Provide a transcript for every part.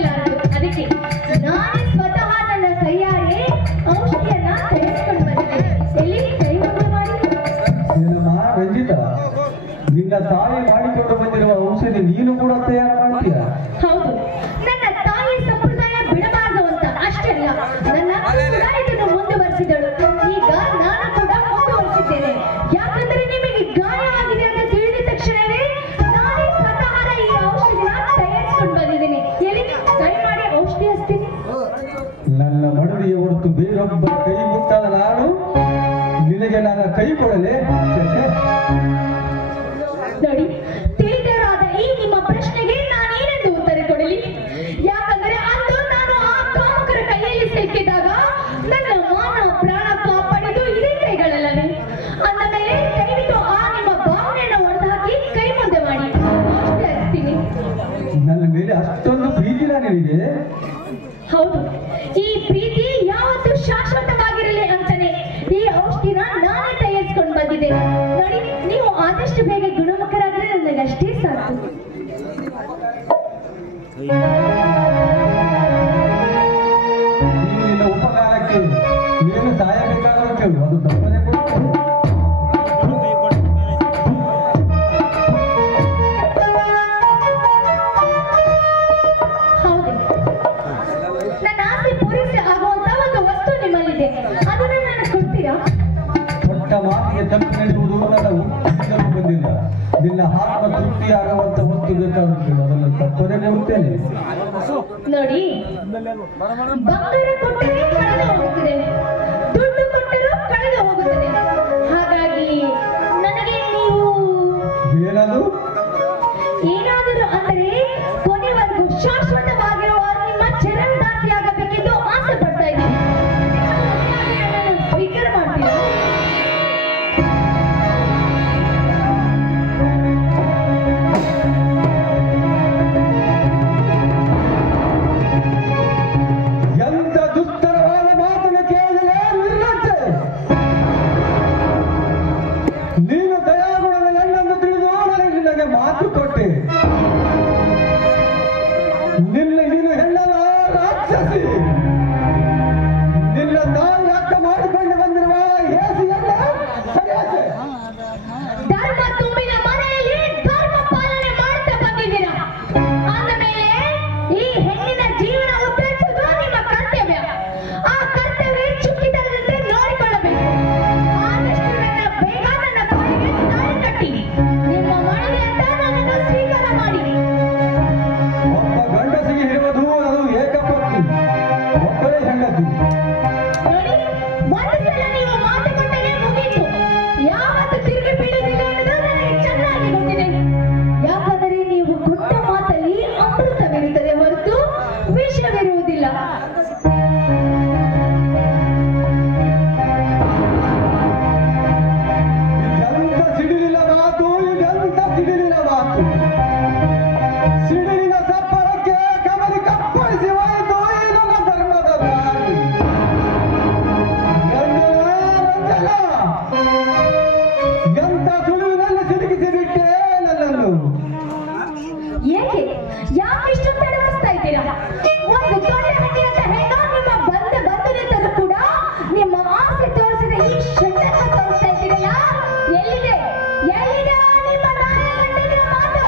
ಆಗಲಾರದು. ಅದಕ್ಕೆ ನಾನೇ ಸ್ವತಃ ನನ್ನ ಕೈಯಾರೆ ಔಷಧಿಯನ್ನ ತಯಾರಿಸಿಕೊಂಡು ಬಂದಿದ್ದೇನೆ. ಎಲ್ಲಿ ಕೈ ಮುದ್ದೆ ಮಾಡಿ. ರಂಜಿತ, ನಿನ್ನ ತಾಯಿ ಮಾಡಿಕೊಂಡು ಬಂದಿರುವ ಔಷಧಿ ನೀನು ಕೂಡ ತಯಾರು ಮಾಡ್ತೀಯ? ಹೌದು, ನನ್ನ ತಾಯಿ ಸಂಪ್ರದಾಯ ಬಿಡಬಾರದು ಅಂತ ಅಷ್ಟೇ ಅಲ್ಲ, ನನ್ನ ಇದನ್ನು ಮುಂದುವರಿಸಿದಳು. ಈಗ ನಾನು ಕೂಡ ಮುಂದುವರಿಸಿದ್ದೇನೆ. ಯಾಕಂದ್ರೆ ನಿಮಗೆ ಗಾಯವಾಗಿದೆ ಅಂತ ತಿಳಿದ ತಕ್ಷಣವೇ ನಾನೇ ಸ್ವತಃ ಈ ಔಷಧಿನ ತಯಾರಿಸಿಕೊಂಡು ಬಂದಿದ್ದೇನೆ. ಎಲ್ಲಿ ಕೈ ಮಾಡಿ ಔಷಧಿ ಹಚ್ತೀನಿ. ನನ್ನ ಮಡದಿಯ ಹೊರತು ಬೇರೊಬ್ಬ ಕೈ ಮುಟ್ಟಾದ ನಾನು ನಿನಗೆ ನನ್ನ ಕೈ ಕೊಡಲೆ? ನೋಡಿ, ತಿಳಿದರಾದ ಈ ನಿಮ್ಮ ಪ್ರಶ್ನೆಗೆ ನಾನೇನೆಂದು ಉತ್ತರ ಕೊಡಲಿ? ಯಾಕಂದ್ರೆ ಅಂದು ನಾನು ಆ ಕಾಮಕರ ಕೈಯಲ್ಲಿ ಸಿಕ್ಕಿದಾಗ ನನ್ನ ಮಾನ ಪ್ರಾಣ ಕಾಪಾಡಿದ್ದು ಇದೇ ಕೈಗಳಲ್ಲವೇ? ಅಂದ ಮೇಲೆ ದಯವಿಟ್ಟು ಆ ನಿಮ್ಮ ಭಾವನೆಯನ್ನು ಹೊಡೆದುಹಾಕಿ ಕೈ ಮುಂದೆ ಮಾಡಿ ಔಷಧಿ ಹಚ್ತೀನಿ. ನನ್ನ ಮೇಲೆ ಅಷ್ಟೊಂದು ಪ್ರೀತಿನ ನಿನಗೆ? ಹೌದು, ಈ ಪ್ರೀತಿ ಯಾವತ್ತೂ ಶಾಶ್ವತವಾಗಿರಲಿ ಅಂತಾನೆ ಈ ಔಷಧಿನ ನಾನೇ ತಯಾರಿಸಿಕೊಂಡು ಬಂದಿದ್ದೇನೆ. ನೋಡಿ, ನೀವು ಆದಷ್ಟು ಬೇಗ ಗುಣಮುಖರಾದ್ರೆ ನನಗಷ್ಟೇ ಸಾಕು. ನಿನ್ನ ಉಪಕಾರಕ್ಕೆ ನೀನು ಸಾಯಬೇಕಾದರೂ ಕೇಳು, ಅದು ತಪ್ಪದೇ ಕೊಡುತ್ತೇನೆ. ಹೌದು, ನನ್ನ ಆಸೆ ಪೂರೈಸಿ ಆಗುವಂತ ಒಂದು ವಸ್ತು ನಿಮ್ಮಲ್ಲಿದೆ, ಅದನ್ನ ನಾನು ಕೊಡ್ತೀರಾ? ಕೊಟ್ಟ ಮಾತಿಗೆ ತಪ್ಪು ನಡೆಯುವುದು ನನ್ನ ಹುಟ್ಟಿನಿಂದಲೂ ಬಂದಿಲ್ಲ. ನಿನ್ನ ಆತ್ಮ ತೃಪ್ತಿಯಾಗುವಂತ ವಸ್ತು ಬೇಕಾದರೂ ಕೇಳು, ಅದನ್ನು ತಪ್ಪದೇ ಕೊಡುತ್ತೇನೆ. ನೋಡಿ, ಬಂಗಾರ ಕೊಟ್ಟರೆ ಕಳೆದು ಹೋಗುತ್ತದೆ, ದುಡ್ಡು ಕೊಟ್ಟರೂ ಕಳೆದು ಹೋಗುತ್ತದೆ. ಹಾಗಾಗಿ ನನಗೆ ನೀವು ಏನದು? ಏನಾದರೂ ಅಂದರೆ ಕೊನೆವರೆಗೂ ಶಾಶ್ವತವಾಗಿರುವ ನಿಮ್ಮ ಚರಣದಾಸಿಯಾಗಬೇಕೆಂದು ಆಸೆ ಪಡ್ತಾ ಇದ್ದೀನಿ. ನನ್ನನ್ನು ಸ್ವೀಕಾರ ಮಾಡ್ತೀರಾ? ಎಂತ ದುಸ್ತರವಾದ ಮಾತನ್ನು ಕೇಳಿದರೆ ನಿರ್ಲಜ್ಜೆ. ನೀನು ದಯಾಗುಣದ ಹೆಣ್ಣನ್ನು ತಿಳಿದು ನಿನಗೆ ಮಾತು ಕೊಟ್ಟೆ. ನೀನು ಹೆಣ್ಣಲ್ಲ, ರಾಕ್ಷಸಿ. ನಿನ್ನ ತಾಯಿ ಅಕ್ಕ ಮಾಡಿಕೊಂಡು ಬಂದಿರುವ ಹೇಸಿಯಲ್ಲ ಸರಿಯಾಸೆ. ಧರ್ಮ ತುಂಬಿದ ಮನೆಯಲ್ಲಿ ಧರ್ಮ ಪಾಲನೆ ಮಾಡ್ತಾ ಬಂದಿದ್ದೀರಾ. ಅಂದ ಮೇಲೆ ಈ ಹೆಣ್ಣಿನ ಜೀವನ ಉತ್ತರಿಸುವುದು ನಿಮ್ಮ ಕರ್ತವ್ಯ. ಆ ಕರ್ತವ್ಯ ಚುಕ್ಕಿತನದಂತೆ ನೋಡಿಕೊಳ್ಳಬೇಕು. ಆದಷ್ಟು ಬೇಗ ನನ್ನ ಬಾಯಿಗೆ ತಾಳಿ ಕಟ್ಟಿ ನಿಮ್ಮ ಮನೆಗೆ ಅಂತ ನನ್ನನ್ನು ಸ್ವೀಕಾರ ಮಾಡಿ. ಒಬ್ಬ ಗಂಡಸಿಗೆ ಇರುವುದು ಅದು ಏಕಪತ್ನಿ, ಒಬ್ಬರೇ ಹೆಂಡತಿ. ನೋಡಿ, ಒಂದು ಸಲ ನೀವು ಮಾತು ಕೊಟ್ಟರೆ ಮುಗೀತು. ಯಾವತ್ತು ತಿರುಗಿ ಬೀಳುವುದಿಲ್ಲ ಅನ್ನೋದು ನನಗೆ ಚೆನ್ನಾಗಿ ಗೊತ್ತಿದೆ. ಯಾಕಂದರೆ ನೀವು ಕೊಟ್ಟ ಮಾತಲ್ಲಿ ಅಮೃತವಿರುತ್ತದೆ ಹೊರತು ವಿಷವಿರುವುದಿಲ್ಲ. ಇದೆಂತ ಸಿಡಿಲಿನ ಮಾತು, ಇದೆಂತ ಸಿಡಿಲಿನ ಮಾತು. ಸಿಡಿಲಿನ ಸಪ್ಪಳಕ್ಕೆ ಕಮಲಿ ಕಪ್ಪಳಿಸಿ ಹೋಯಿತು ಈ ನನ್ನ ಧರ್ಮದ ದಾರಿ. ರಂಜನ, ಎಂತ ಸುಳುವಿನಲ್ಲಿ ಸಿಲುಕಿಸಿ ಬಿಟ್ಟೆ ನನ್ನನ್ನು. ಏಕೆ ಯಾಕಿಷ್ಟು ತಡವರಿಸ್ತಾ ಇದ್ದೀರಾ? ಒಂದು ದೊಡ್ಡ ಹೆಣ್ಣಿನಂತ ಹೆಣ್ಣು ನಿಮ್ಮ ಬಂಧುನಿಂದಲೂ ಕೂಡ ನಿಮ್ಮ ಆಸೆ ತೋರಿಸಿದ ಈ ಷಡ್ಡನ್ನು ತೋರಿಸ್ತಾ ಇದ್ದೀರಲ್ಲ. ಎಲ್ಲಿದೆ ಎಲ್ಲಿದೆ ಆ ನಿಮ್ಮ ನಾಯಿಯ ಗಂಡನಿನ ಮಾತು?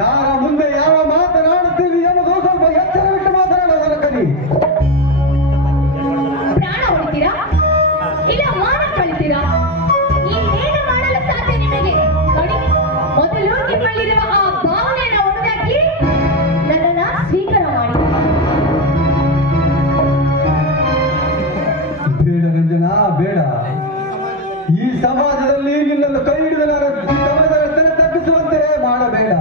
ಯಾರ ಮುಂದೆ ಯಾವ ಮಾತನಾಡುತ್ತೀವಿ ಎಂಬುದು ಸ್ವಲ್ಪ ಎಚ್ಚರವಿಟ್ಟು ಮಾತನಾಡುವುದರ ಕಲಿ. ಪ್ರಾಣ ಹೊಡಿತೀರಾ? ಇಲ್ಲ ಮಾನ ಕಳಿತೀರಾ? ಇನ್ನೇನು ಮಾಡಲು ಸಾಧ್ಯ ನಿಮಗೆ? ನೋಡಿ, ಮೊದಲು ನಿಮ್ಮಲ್ಲಿರುವ ಆ ಭಾವನೆಯನ್ನು ಹೊಡೆದಾಕಿ ನನ್ನನ್ನ ಸ್ವೀಕಾರ ಮಾಡಿ. ಬೇಡ ರಂಜನಾ, ಬೇಡ. ಈ ಸಮಾಜದಲ್ಲಿ ನಿನ್ನನ್ನು ಕೈ ಹಿಡಿದು ನಾನು ಈ ಸಮಾಜದ ರಚನೆ ತಪ್ಪಿಸುವಂತೆ ಮಾಡಬೇಡ.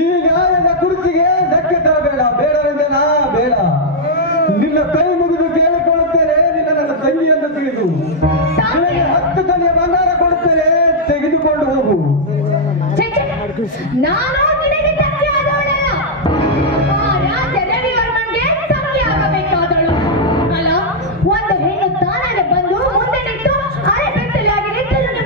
ಈ ನ್ಯಾಯದ ಕುರ್ಚಿಗೆ ಧಕ್ಕೆ ತರಬೇಡ. ಬೇಡ ರಂಜನಾ, ಬೇಡ. ನಿನ್ನ ಕೈ ಮುಗಿದು ಕೇಳಿಕೊಳ್ಳುತ್ತೇನೆ, ನಿನ್ನ ನನ್ನ ತಂಗಿಯನ್ನು ತಿಳಿದು ನಿನಗೆ 10 ತೊಲೆಯ ಬಂಗಾರ ಕೊಡುತ್ತೇನೆ, ತೆಗೆದುಕೊಂಡು ಹೋಗು. ನಾನು ನಿನಗೆ ತಂಗಿ ಆದವಳಲ್ಲ, ಆ ರಾಜ ರವಿವರ್ಮನ್ಗೆ ತಂಗಿ ಆಗಬೇಕಾದಳು ಅಲ್ಲ. ಒಂದು ಹೆಣ್ಣು ತಾನಾಗೆ ಬಂದು ಮುಂದೆ ನಿಂತು ಅರೆ ಬೆತ್ತಲಾಗಿ ನಿಂತರೂ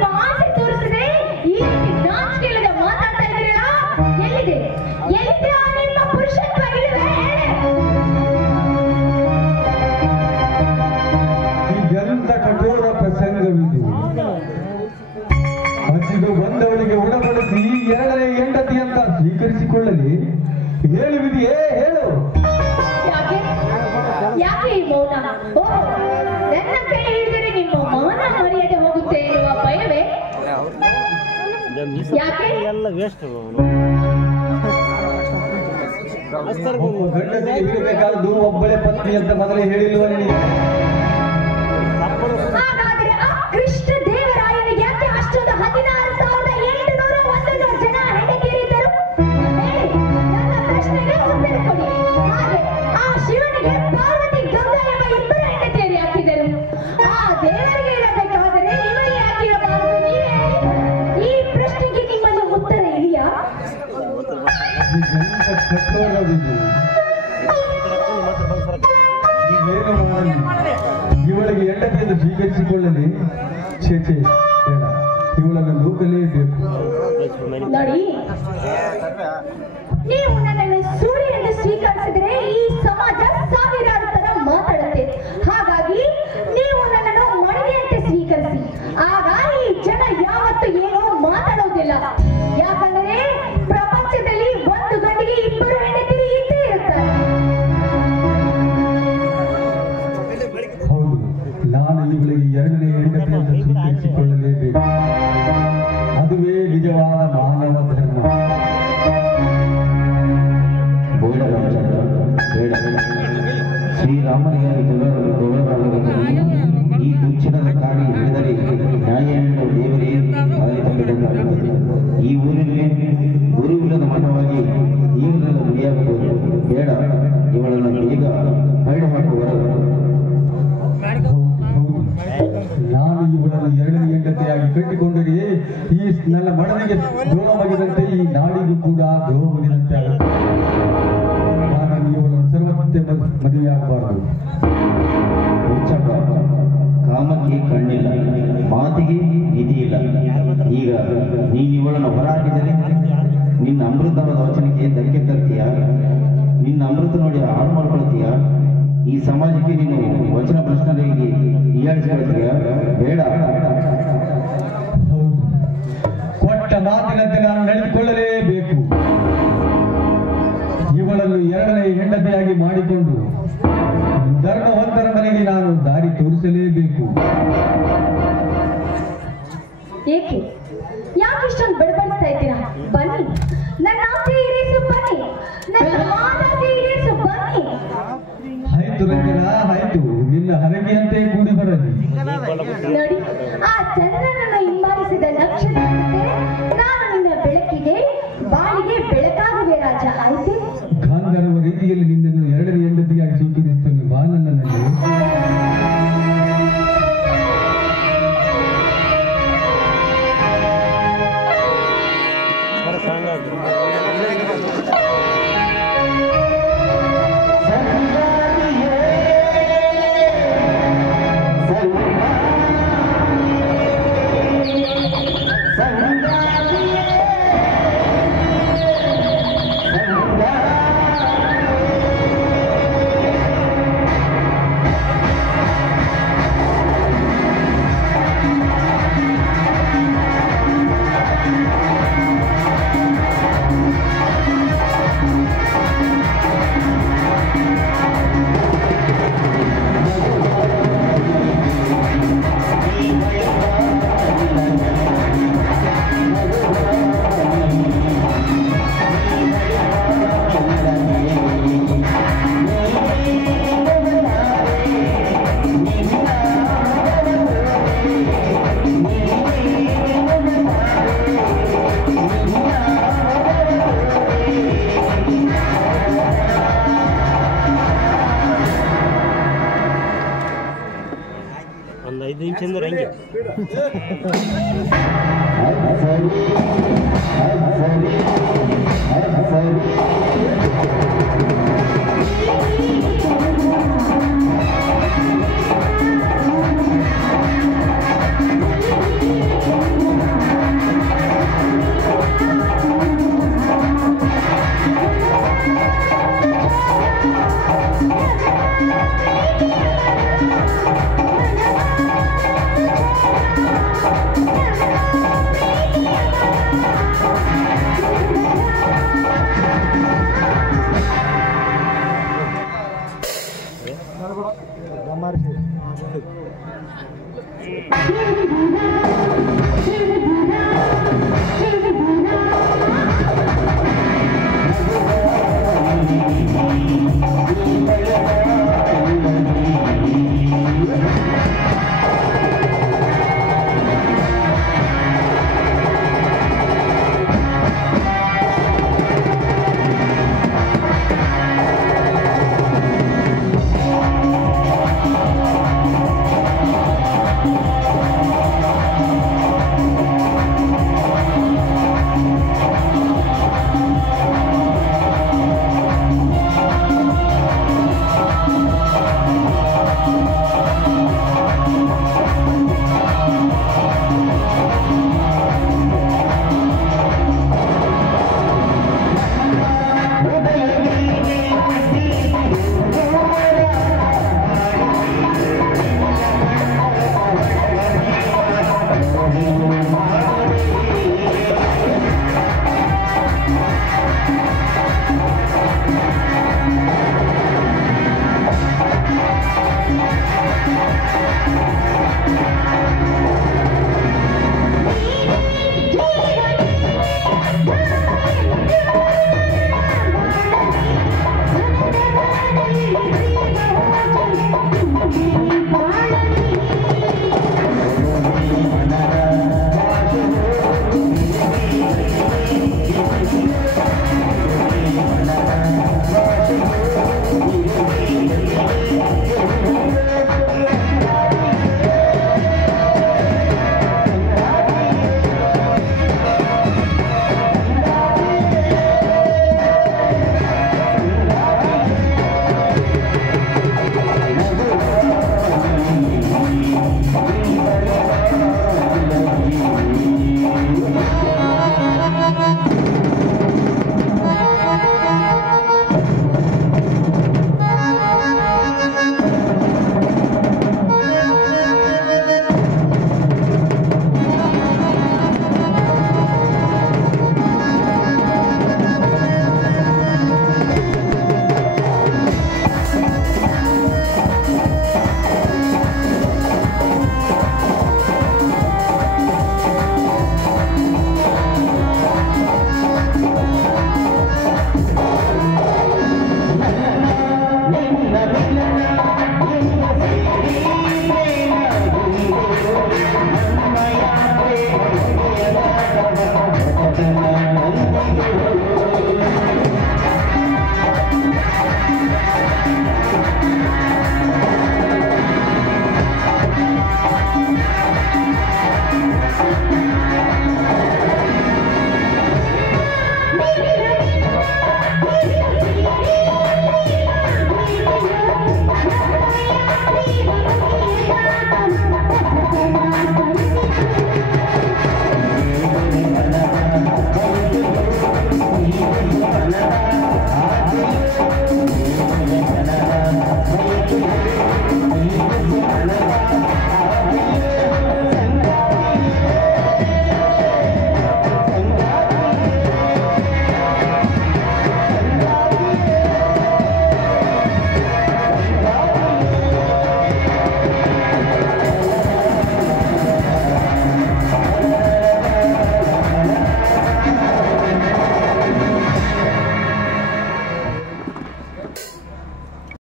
ಹಸಿದು ಬಂದವಳಿಗೆ ಉಣಬಡಿಸಿ ಎರಡನೇ ಹೆಂಡತಿ ಅಂತ ಸ್ವೀಕರಿಸಿಕೊಳ್ಳಲಿ ಹೇಳುವಿದೆಯೇ ಹೇಳು. ಯಾಕೆ ಯಾಕೆ ಈ ಮೌನ? ಓ, ನನ್ನ ಕೈ ಹಿಡಿದರೆ ನಿಮ್ಮ ಮಾನ ಮರ್ಯಾದೆ ಹೋಗುತ್ತೆ ಎನ್ನುವ ಭಯವೇ? ಯಾಕೆ ಎಲ್ಲ ವೇಸ್ಟ್. ಗಂಡನಿಗೆ ಇರಬೇಕಾದ್ದು ಒಬ್ಬಳೆ ಪತ್ನಿ ಅಂತ ಮೊದಲೇ ಹೇಳಿಲ್ವ ನಿನಗೆ? ಹಾಗಾದ್ರೆ ಆ ಕೃಷ್ಣ ದೇವರಾಯನಿಗೆ ಯಾಕೆ ಅಷ್ಟೊಂದು 16,801 ಜನ ಹೆಂಡತಿಯರಿದ್ದರು? ನನ್ನ ಪ್ರಶ್ನೆಗೆ ಉತ್ತರ ಕೊಡಿ. ಹಾಗೆ ಆ ಶಿವನಿಗೆ ಪಾರ್ವತಿ ಗಂಗಾ ಎಂಬ ಇಬ್ಬರು ಹೆಂಡತಿಯರು ಯಾಕಿದ್ದರು? ಆ ದೇವರಿಗೆ ಇರಬೇಕಾದರೆ ನಿಮಗೆ ಯಾಕಿರಬಾರದು? ನೀವೇ ಹೇಳಿ. ಈ ಪ್ರಶ್ನೆಗೆ ನಿಮ್ಮಲ್ಲಿ ಉತ್ತರ ಇದೆಯಾ? ನೀವೇನು ಮಾಡಲಿ, ಇವಳಿಗೆ ಹೆಂಡತಿ ಎಂದು ಸ್ವೀಕರಿಸಿಕೊಳ್ಳಲಿ? ಛೇ ಛೇ, ಬೇಡ, ಇವಳನ್ನು ಲೋಕಲೇಬೇಕು. ನೋಡಿ, ನೀವು ನನ್ನನ್ನು ಸೂರ್ಯ ಎಂದು ಸ್ವೀಕರಿಸಿದರೆ ಈ ಸಮಾಜ ಸಾವಿರಾರು ತರ ಮಾತಾಡುತ್ತೆ. ಹಾಗಾಗಿ ನೀವು ನನ್ನನ್ನು ಮಣಿಗೆಯಂತೆ ಸ್ವೀಕರಿಸಿ. ಆಗ ಈ ಜನ ಯಾವತ್ತೂ ಏನೋ ಮಾತಾಡೋದಿಲ್ಲ. ಯಾಕಂದ್ರೆ ಪ್ರಪಂಚದಲ್ಲಿ ಒಂದು ಗಂಡಿಗೆ ಇಬ್ಬರು ಹೆಂಡತಿಯರು ಇದ್ದೇ ಇರ್ತಾರೆ. ಹೌದು, ನಾನು ಇವಳಿಗೆ ಎರಡನೇ ಹೆಂಡತಿ ಎಂದು ಸ್ವೀಕರಿಸಿಕೊಳ್ಳಲೇಬೇಕು. ಅದುವೇ ನಿಜವಾದ ಮಾನವ ಧರ್ಮ. ಬೇಡ, ಶ್ರೀರಾಮನಿಗಾಗಿ ಈ ದುಚ್ಛನದ ಕಾಡಿ ಹಿಡಿದರೆ ನ್ಯಾಯ ನೀಡುವ ದೇವರೇ ಬಾಯಿ ತಪ್ಪಿದಂತಾಗುತ್ತದೆ. ಈ ಊರಿನಲ್ಲಿ ಗುರುವಿಲ್ಲದ ಮಠವಾಗಿ ಜೀವನದ ಗುರಿಯಾಗಬಹುದು. ಬೇಡ, ಇವಳನ್ನು ಬೇಗ ಹರಡು ಹಾಕುವ. ನಾನು ಇವಳನ್ನು ಎರಡನೇ ಹೆಂಡತಿಯಾಗಿ ಕಟ್ಟಿಕೊಂಡರೆ ಈ ನನ್ನ ಮಡದಿಗೆ ದ್ರೋಹವಾಗಿದಂತೆ ಈ ನಾಡಿಗೂ ಕೂಡ ದ್ರೋಹವಾಗಿದಂತೆ ಆಗುತ್ತೆ. ನಾನು ಇವಳನ್ನು ಸರ್ವತ್ತೆ ಮದುವೆಯಾಗಬಾರದು. ಹುಚ್ಚಪ್ಪ, ಕಾಮಕ್ಕೆ ಕಣ್ಣಿಲ್ಲ, ಮಾತಿಗೆ ನೀತಿ ಇಲ್ಲ. ಈಗ ನೀನು ಇವಳನ್ನು ಹೊರಹಾಕಿದರೆ ನಿನ್ನ ಅಮೃತದ ವಚನಕ್ಕೆ ಧಕ್ಕೆ ತರ್ತೀಯ? ನಿನ್ನ ಅಮೃತ ನೋಡಿ ಹಾಳು ಮಾಡ್ಕೊಳ್ತೀಯ? ಈ ಸಮಾಜಕ್ಕೆ ನೀನು ವಚನ ಪ್ರಶ್ನೆಗಳಿಗೆ ಹೀಯಾಳಿಸಿಕೊಳ್ತೀಯ? ಬೇಡ. ಕೊಟ್ಟ ಮಾತಿನಂತೆ ನಾನು ನಡೆದುಕೊಳ್ಳಲೇಬೇಕು. ಇವಳನ್ನು ಎರಡನೇ ಹೆಂಡತಿಯಾಗಿ ಮಾಡಿಕೊಂಡು ಧರ್ಮವಂತರ ಮನೆಗೆ ನಾನು ದಾರಿ ತೋರಿಸಲೇಬೇಕು. ಏಕೆ ಯಾಕೆ ಇಷ್ಟೊಂದು ಬಡಬಡಿಸ್ತಾ ಇದ್ದೀರಾ? ಬನ್ನಿ, ನನ್ನ ಆಸೆ ಈಡೇರಿಸು. ಬನ್ನಿ, ನನ್ನ ಮಾನಸೆ ಈಡೇರಿಸು. ಬನ್ನಿ. ಆಯ್ತು ರಂಜನ, ಆಯ್ತು, ನಿನ್ನ ಹರಕೆಯಂತೆ ಕೂಡಿ ಬರಲಿ. ನೋಡಿ, ಆ ಚಂದ್ರನನ್ನು ಹಿಂಬಾಲಿಸಿದ ನಕ್ಷತ್ರದಂತೆ ನಾನು ನಿನ್ನ ಬೆಳಕಿಗೆ ಬಾಳಿಗೆ ಬೆಳಕಾಗುವೆ ರಾಜ. ಆಯ್ತು, ಗಾಂಧರ್ವ ರೀತಿಯಲ್ಲಿ ನಿನ್ನನ್ನು ಎರಡನೇ ಹೆಂಡತಿಯಾಗಿ ಸ್ವೀಕರಿಸುತ್ತೇನೆ. ಬಾ ನನ್ನಲ್ಲಿ. ಒಂದು 5 ನಿಮಿಷ ಅಂದ್ರೆ ಹಂಗೆ Oh,